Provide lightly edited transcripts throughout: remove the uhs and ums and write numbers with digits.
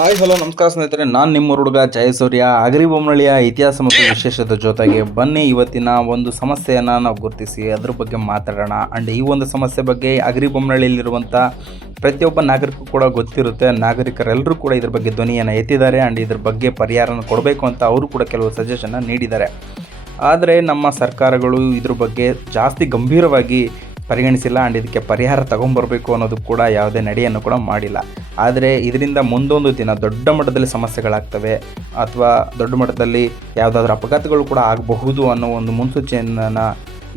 Hi hello ನಮಸ್ಕಾರ ಸ್ನೇಹಿತರೆ, ನಾನು ನಿಮ್ಮ ಹುಡುಗ ಜಯಸೂರ್ಯ. ಅಗರಿಬೊಮ್ಮನಹಳ್ಳಿಯ ಇತಿಹಾಸ ಮತ್ತು ವಿಶೇಷತೆ ಜೊತೆಗೆ ಬನ್ನಿ ಇವತ್ತಿನ ಒಂದು ಸಮಸ್ಯೆಯನ್ನು ನಾವು ಗುರುತಿಸಿ ಅದ್ರ ಬಗ್ಗೆ ಮಾತಾಡೋಣ. ಆ್ಯಂಡ್ ಈ ಒಂದು ಸಮಸ್ಯೆ ಬಗ್ಗೆ ಅಗರಿಬೊಮ್ಮನಹಳ್ಳಿಯಲ್ಲಿರುವಂಥ ಪ್ರತಿಯೊಬ್ಬ ನಾಗರಿಕರು ಕೂಡ ಗೊತ್ತಿರುತ್ತೆ. ನಾಗರಿಕರೆಲ್ಲರೂ ಕೂಡ ಇದ್ರ ಬಗ್ಗೆ ಧ್ವನಿಯನ್ನು ಎತ್ತಿದ್ದಾರೆ. ಆ್ಯಂಡ್ ಇದ್ರ ಬಗ್ಗೆ ಪರಿಹಾರನ ಕೊಡಬೇಕು ಅಂತ ಅವರು ಕೂಡ ಕೆಲವು ಸಜೆಷನ್ನ ನೀಡಿದ್ದಾರೆ. ಆದರೆ ನಮ್ಮ ಸರ್ಕಾರಗಳು ಇದ್ರ ಬಗ್ಗೆ ಜಾಸ್ತಿ ಗಂಭೀರವಾಗಿ ಪರಿಗಣಿಸಿಲ್ಲ. ಆ್ಯಂಡ್ ಇದಕ್ಕೆ ಪರಿಹಾರ ತಗೊಂಬರಬೇಕು ಅನ್ನೋದು ಕೂಡ ಯಾವುದೇ ನಡೆಯನ್ನು ಕೂಡ ಮಾಡಿಲ್ಲ. ಆದರೆ ಇದರಿಂದ ಮುಂದೊಂದು ದಿನ ದೊಡ್ಡ ಮಟ್ಟದಲ್ಲಿ ಸಮಸ್ಯೆಗಳಾಗ್ತವೆ ಅಥವಾ ದೊಡ್ಡ ಮಟ್ಟದಲ್ಲಿ ಯಾವುದಾದ್ರೂ ಅಪಘಾತಗಳು ಕೂಡ ಆಗಬಹುದು ಅನ್ನೋ ಒಂದು ಮುನ್ಸೂಚನೆಯನ್ನು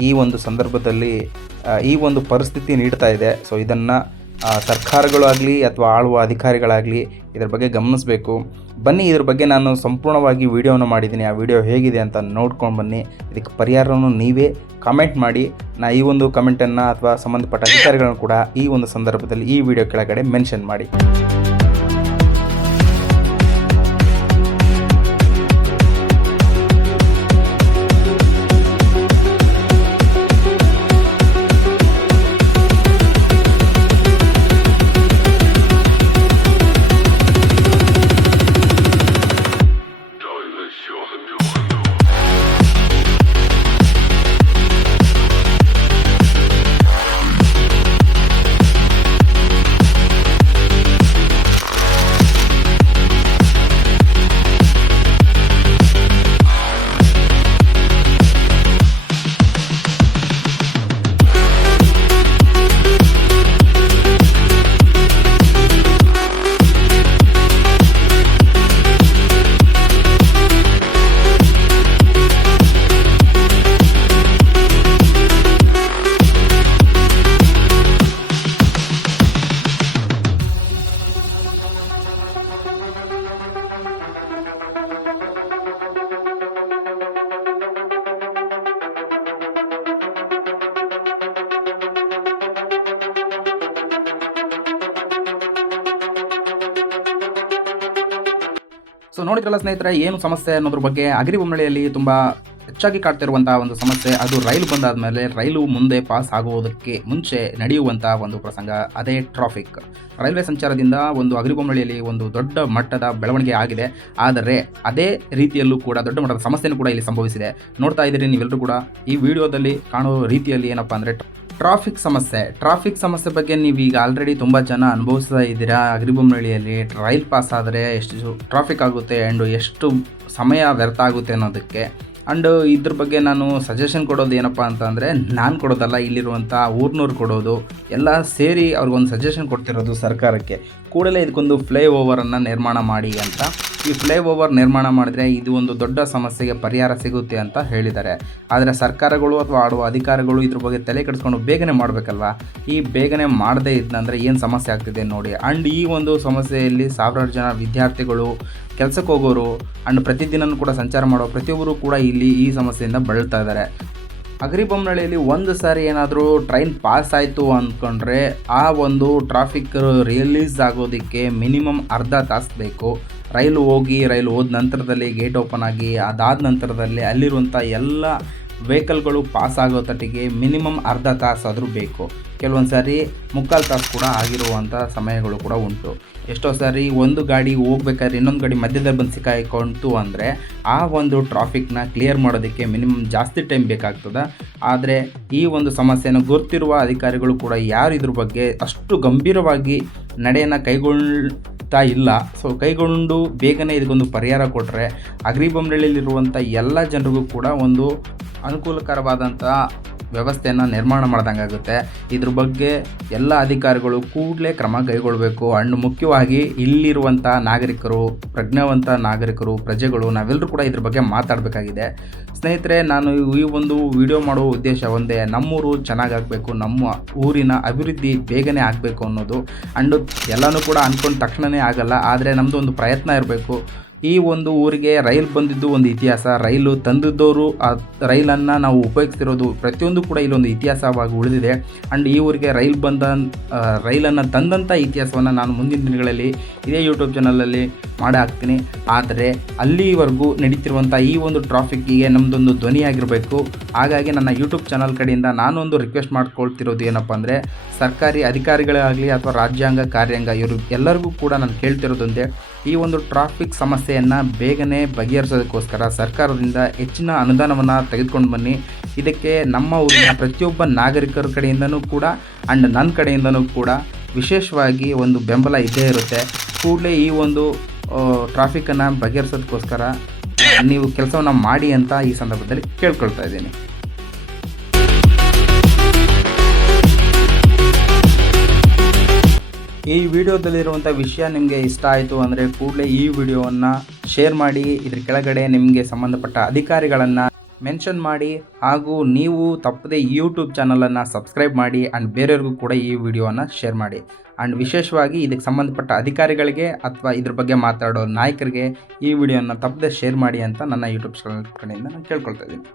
ಈ ಒಂದು ಸಂದರ್ಭದಲ್ಲಿ ಈ ಒಂದು ಪರಿಸ್ಥಿತಿ ನೀಡ್ತಾ ಇದೆ. ಸೊ ಇದನ್ನು ಸರ್ಕಾರಗಳು ಆಗಲಿ ಅಥವಾ ಆಳುವ ಅಧಿಕಾರಿಗಳಾಗಲಿ ಇದ್ರ ಬಗ್ಗೆ ಗಮನಿಸಬೇಕು. ಬನ್ನಿ, ಇದ್ರ ಬಗ್ಗೆ ನಾನು ಸಂಪೂರ್ಣವಾಗಿ ವಿಡಿಯೋನ ಮಾಡಿದ್ದೀನಿ. ಆ ವಿಡಿಯೋ ಹೇಗಿದೆ ಅಂತ ನೋಡ್ಕೊಂಡು ಬನ್ನಿ. ಇದಕ್ಕೆ ಪರಿಹಾರವನ್ನು ನೀವೇ ಕಮೆಂಟ್ ಮಾಡಿ. ಈ ಒಂದು ಕಮೆಂಟನ್ನು ಅಥವಾ ಸಂಬಂಧಪಟ್ಟ ಅಧಿಕಾರಿಗಳನ್ನು ಕೂಡ ಈ ಒಂದು ಸಂದರ್ಭದಲ್ಲಿ ಈ ವಿಡಿಯೋ ಕೆಳಗಡೆ ಮೆನ್ಷನ್ ಮಾಡಿ. ಸೊ ನೋಡಿದ್ರಲ್ಲ ಸ್ನೇಹಿತರೆ, ಏನು ಸಮಸ್ಯೆ ಅನ್ನೋದ್ರ ಬಗ್ಗೆ. ಅಗರಿಬೊಮ್ಮನಹಳ್ಳಿಯಲ್ಲಿ ತುಂಬ ಹೆಚ್ಚಾಗಿ ಕಾಡ್ತಿರುವಂಥ ಒಂದು ಸಮಸ್ಯೆ ಅದು ರೈಲು ಬಂದಾದ ಮೇಲೆ ರೈಲು ಮುಂದೆ ಪಾಸ್ ಆಗುವುದಕ್ಕೆ ಮುಂಚೆ ನಡೆಯುವಂಥ ಒಂದು ಪ್ರಸಂಗ, ಅದೇ ಟ್ರಾಫಿಕ್. ರೈಲ್ವೆ ಸಂಚಾರದಿಂದ ಒಂದು ಅಗರಿಬೊಮ್ಮನಹಳ್ಳಿಯಲ್ಲಿ ಒಂದು ದೊಡ್ಡ ಮಟ್ಟದ ಬೆಳವಣಿಗೆ ಆಗಿದೆ. ಆದರೆ ಅದೇ ರೀತಿಯಲ್ಲೂ ಕೂಡ ದೊಡ್ಡ ಮಟ್ಟದ ಸಮಸ್ಯೆನೂ ಕೂಡ ಇಲ್ಲಿ ಸಂಭವಿಸಿದೆ. ನೋಡ್ತಾ ಇದ್ದೀರಿ ನೀವೆಲ್ಲರೂ ಕೂಡ ಈ ವಿಡಿಯೋದಲ್ಲಿ ಕಾಣೋ ರೀತಿಯಲ್ಲಿ ಏನಪ್ಪ ಅಂದರೆ ಟ್ರಾಫಿಕ್ ಸಮಸ್ಯೆ ಬಗ್ಗೆ ನೀವೀಗ ಆಲ್ರೆಡಿ ತುಂಬ ಜನ ಅನುಭವಿಸ್ತಾ ಇದ್ದೀರಾ. ಅಗರಿಬೊಮ್ಮನಹಳ್ಳಿಯಲ್ಲಿ ರೈಲ್ ಪಾಸ್ ಆದರೆ ಎಷ್ಟು ಟ್ರಾಫಿಕ್ ಆಗುತ್ತೆ ಆ್ಯಂಡ್ ಎಷ್ಟು ಸಮಯ ವ್ಯರ್ಥ ಆಗುತ್ತೆ ಅನ್ನೋದಕ್ಕೆ. ಆ್ಯಂಡ್ ಇದ್ರ ಬಗ್ಗೆ ನಾನು ಸಜೆಷನ್ ಕೊಡೋದು ಏನಪ್ಪ ಅಂತಂದರೆ, ನಾನು ಕೊಡೋದಲ್ಲ, ಇಲ್ಲಿರುವಂಥ ಊರಿನವ್ರು ಕೊಡೋದು, ಎಲ್ಲ ಸೇರಿ ಅವ್ರಿಗೊಂದು ಸಜೆಷನ್ ಕೊಡ್ತಿರೋದು ಸರ್ಕಾರಕ್ಕೆ. ಕೂಡಲೇ ಇದಕ್ಕೊಂದು ಫ್ಲೈ ಓವರನ್ನು ನಿರ್ಮಾಣ ಮಾಡಿ ಅಂತ. ಈ ಫ್ಲೈ ಓವರ್ ನಿರ್ಮಾಣ ಮಾಡಿದ್ರೆ ಇದು ಒಂದು ದೊಡ್ಡ ಸಮಸ್ಯೆಗೆ ಪರಿಹಾರ ಸಿಗುತ್ತೆ ಅಂತ ಹೇಳಿದ್ದಾರೆ. ಆದರೆ ಸರ್ಕಾರಗಳು ಅಥವಾ ಆಡುವ ಅಧಿಕಾರಿಗಳು ಇದ್ರ ಬಗ್ಗೆ ತಲೆ ಕೆಡಿಸ್ಕೊಂಡು ಬೇಗನೆ ಮಾಡಬೇಕಲ್ವ. ಈ ಬೇಗನೆ ಮಾಡದೇ ಇದ್ದಂದರೆ ಏನು ಸಮಸ್ಯೆ ಆಗ್ತಿದೆ ನೋಡಿ. ಆ್ಯಂಡ್ ಈ ಒಂದು ಸಮಸ್ಯೆಯಲ್ಲಿ ಸಾವಿರಾರು ಜನ ವಿದ್ಯಾರ್ಥಿಗಳು, ಕೆಲಸಕ್ಕೆ ಹೋಗೋರು ಆ್ಯಂಡ್ ಪ್ರತಿದಿನವೂ ಕೂಡ ಸಂಚಾರ ಮಾಡೋ ಪ್ರತಿಯೊಬ್ಬರು ಕೂಡ ಇಲ್ಲಿ ಈ ಸಮಸ್ಯೆಯಿಂದ ಬಳಲ್ತಾ ಇದ್ದಾರೆ. ಅಗರಿಬೊಮ್ಮನಹಳ್ಳಿಯಲ್ಲಿ ಒಂದು ಸಾರಿ ಏನಾದರೂ ಟ್ರೈನ್ ಪಾಸ್ ಆಯಿತು ಅಂದ್ಕೊಂಡ್ರೆ ಆ ಒಂದು ಟ್ರಾಫಿಕ್ ರಿಲೀಸ್ ಆಗೋದಕ್ಕೆ ಮಿನಿಮಮ್ ಅರ್ಧ ತಾಸು ಬೇಕು. ರೈಲು ಹೋದ ನಂತರದಲ್ಲಿ ಗೇಟ್ ಓಪನ್ ಆಗಿ ಅದಾದ ನಂತರದಲ್ಲಿ ಅಲ್ಲಿರುವಂಥ ಎಲ್ಲ ವೆಹಿಕಲ್ಗಳು ಪಾಸ್ ಆಗೋ ತಟ್ಟಿಗೆ ಮಿನಿಮಮ್ ಅರ್ಧ ತಾಸಾದರೂ ಬೇಕು. ಕೆಲವೊಂದು ಸಾರಿ ಮುಕ್ಕಾಲು ತಾಸು ಕೂಡ ಆಗಿರುವಂಥ ಸಮಯಗಳು ಕೂಡ ಉಂಟು. ಎಷ್ಟೋ ಸಾರಿ ಒಂದು ಗಾಡಿ ಹೋಗ್ಬೇಕಾದ್ರೆ ಇನ್ನೊಂದು ಗಾಡಿ ಮಧ್ಯದಲ್ಲಿ ಬಂದು ಸಿಕ್ಕಾಯ್ಕೊಂತು ಅಂದರೆ ಆ ಒಂದು ಟ್ರಾಫಿಕ್ನ ಕ್ಲಿಯರ್ ಮಾಡೋದಕ್ಕೆ ಮಿನಿಮಮ್ ಜಾಸ್ತಿ ಟೈಮ್ ಬೇಕಾಗ್ತದೆ. ಆದರೆ ಈ ಒಂದು ಸಮಸ್ಯೆಯನ್ನು ಗೊತ್ತಿರುವ ಅಧಿಕಾರಿಗಳು ಕೂಡ ಯಾರು ಇದ್ರ ಬಗ್ಗೆ ಅಷ್ಟು ಗಂಭೀರವಾಗಿ ನಡೆಯನ್ನು ಕೈಗೊಳ್ತಾ ಇಲ್ಲ. ಸೊ ಕೈಗೊಂಡು ಬೇಗನೆ ಇದಕ್ಕೊಂದು ಪರಿಹಾರ ಕೊಟ್ಟರೆ ಅಗರಿಬೊಮ್ಮನಹಳ್ಳಿಯಲ್ಲಿರುವಂಥ ಎಲ್ಲ ಜನರಿಗೂ ಕೂಡ ಒಂದು ಅನುಕೂಲಕರವಾದಂಥ ವ್ಯವಸ್ಥೆಯನ್ನು ನಿರ್ಮಾಣ ಮಾಡ್ದಂಗಾಗುತ್ತೆ. ಇದ್ರ ಬಗ್ಗೆ ಎಲ್ಲ ಅಧಿಕಾರಿಗಳು ಕೂಡಲೇ ಕ್ರಮ ಕೈಗೊಳ್ಳಬೇಕು. ಆ್ಯಂಡ್ ಮುಖ್ಯವಾಗಿ ಇಲ್ಲಿರುವಂಥ ನಾಗರಿಕರು, ಪ್ರಜ್ಞಾವಂತ ನಾಗರಿಕರು, ಪ್ರಜೆಗಳು ನಾವೆಲ್ಲರೂ ಕೂಡ ಇದ್ರ ಬಗ್ಗೆ ಮಾತಾಡಬೇಕಾಗಿದೆ. ಸ್ನೇಹಿತರೆ, ನಾನು ಈ ಒಂದು ವಿಡಿಯೋ ಮಾಡೋ ಉದ್ದೇಶ ಒಂದೇ, ನಮ್ಮೂರು ಚೆನ್ನಾಗಾಗಬೇಕು, ನಮ್ಮ ಊರಿನ ಅಭಿವೃದ್ಧಿ ಬೇಗನೆ ಆಗಬೇಕು ಅನ್ನೋದು. ಆ್ಯಂಡ್ ಎಲ್ಲನೂ ಕೂಡ ಅಂದ್ಕೊಂಡು ತಕ್ಷಣವೇ ಆಗಲ್ಲ, ಆದರೆ ನಮ್ಮದು ಒಂದು ಪ್ರಯತ್ನ ಇರಬೇಕು. ಈ ಒಂದು ಊರಿಗೆ ರೈಲು ಬಂದಿದ್ದು ಒಂದು ಇತಿಹಾಸ, ರೈಲು ತಂದಿದ್ದವರು ಆ ರೈಲನ್ನು ನಾವು ಉಪಯೋಗಿಸ್ತಿರೋದು ಪ್ರತಿಯೊಂದು ಕೂಡ ಇಲ್ಲೊಂದು ಇತಿಹಾಸವಾಗಿ ಉಳಿದಿದೆ. ಆ್ಯಂಡ್ ಈ ಊರಿಗೆ ರೈಲನ್ನು ತಂದಂಥ ಇತಿಹಾಸವನ್ನು ನಾನು ಮುಂದಿನ ದಿನಗಳಲ್ಲಿ ಇದೇ ಯೂಟ್ಯೂಬ್ ಚಾನಲಲ್ಲಿ ಮಾಡಿ ಹಾಕ್ತೀನಿ. ಆದರೆ ಅಲ್ಲಿವರೆಗೂ ನಡೀತಿರುವಂಥ ಈ ಒಂದು ಟ್ರಾಫಿಕ್ಕಿಗೆ ನಮ್ಮದೊಂದು ಧ್ವನಿಯಾಗಿರಬೇಕು. ಹಾಗಾಗಿ ನನ್ನ ಯೂಟ್ಯೂಬ್ ಚಾನಲ್ ಕಡೆಯಿಂದ ನಾನೊಂದು ರಿಕ್ವೆಸ್ಟ್ ಮಾಡ್ಕೊಳ್ತಿರೋದು ಏನಪ್ಪ ಅಂದರೆ, ಸರ್ಕಾರಿ ಅಧಿಕಾರಿಗಳೇ ಆಗಲಿ ಅಥವಾ ರಾಜ್ಯಾಂಗ ಕಾರ್ಯಾಂಗ ಇವರು ಎಲ್ಲರಿಗೂ ಕೂಡ ನಾನು ಕೇಳ್ತಿರೋದೊಂದೇ, ಈ ಒಂದು ಟ್ರಾಫಿಕ್ ಸಮಸ್ಯೆಯನ್ನು ಬೇಗನೆ ಬಗೆಹರಿಸೋದಕ್ಕೋಸ್ಕರ ಸರ್ಕಾರದಿಂದ ಹೆಚ್ಚಿನ ಅನುದಾನವನ್ನು ತೆಗೆದುಕೊಂಡು ಬನ್ನಿ. ಇದಕ್ಕೆ ನಮ್ಮ ಊರಿನ ಪ್ರತಿಯೊಬ್ಬ ನಾಗರಿಕರ ಕಡೆಯಿಂದನೂ ಕೂಡ ಆ್ಯಂಡ್ ನನ್ನ ಕಡೆಯಿಂದನೂ ಕೂಡ ವಿಶೇಷವಾಗಿ ಒಂದು ಬೆಂಬಲ ಇದ್ದೇ ಇರುತ್ತೆ. ಕೂಡಲೇ ಈ ಒಂದು ಟ್ರಾಫಿಕನ್ನು ಬಗೆಹರಿಸೋದಕ್ಕೋಸ್ಕರ ನೀವು ಕೆಲಸವನ್ನು ಮಾಡಿ ಅಂತ ಈ ಸಂದರ್ಭದಲ್ಲಿ ಕೇಳ್ಕೊಳ್ತಾ ಇದ್ದೀನಿ. ಈ ವಿಡಿಯೋದಲ್ಲಿರುವಂಥ ವಿಷಯ ನಿಮಗೆ ಇಷ್ಟ ಆಯಿತು ಅಂದರೆ ಕೂಡಲೇ ಈ ವಿಡಿಯೋವನ್ನು ಶೇರ್ ಮಾಡಿ, ಇದ್ರ ಕೆಳಗಡೆ ನಿಮಗೆ ಸಂಬಂಧಪಟ್ಟ ಅಧಿಕಾರಿಗಳನ್ನು ಮೆನ್ಷನ್ ಮಾಡಿ, ಹಾಗೂ ನೀವು ತಪ್ಪದೆ ಯೂಟ್ಯೂಬ್ ಚಾನಲನ್ನು ಸಬ್ಸ್ಕ್ರೈಬ್ ಮಾಡಿ ಆ್ಯಂಡ್ ಬೇರೆಯವ್ರಿಗೂ ಕೂಡ ಈ ವಿಡಿಯೋವನ್ನು ಶೇರ್ ಮಾಡಿ. ಆ್ಯಂಡ್ ವಿಶೇಷವಾಗಿ ಇದಕ್ಕೆ ಸಂಬಂಧಪಟ್ಟ ಅಧಿಕಾರಿಗಳಿಗೆ ಅಥವಾ ಇದ್ರ ಬಗ್ಗೆ ಮಾತಾಡೋ ನಾಯಕರಿಗೆ ಈ ವಿಡಿಯೋನ ತಪ್ಪದೆ ಶೇರ್ ಮಾಡಿ ಅಂತ ನನ್ನ ಯೂಟ್ಯೂಬ್ ಚಾನಲ್ ಕಡೆಯಿಂದ ನಾನು ಕೇಳ್ಕೊಳ್ತಾ ಇದ್ದೀನಿ.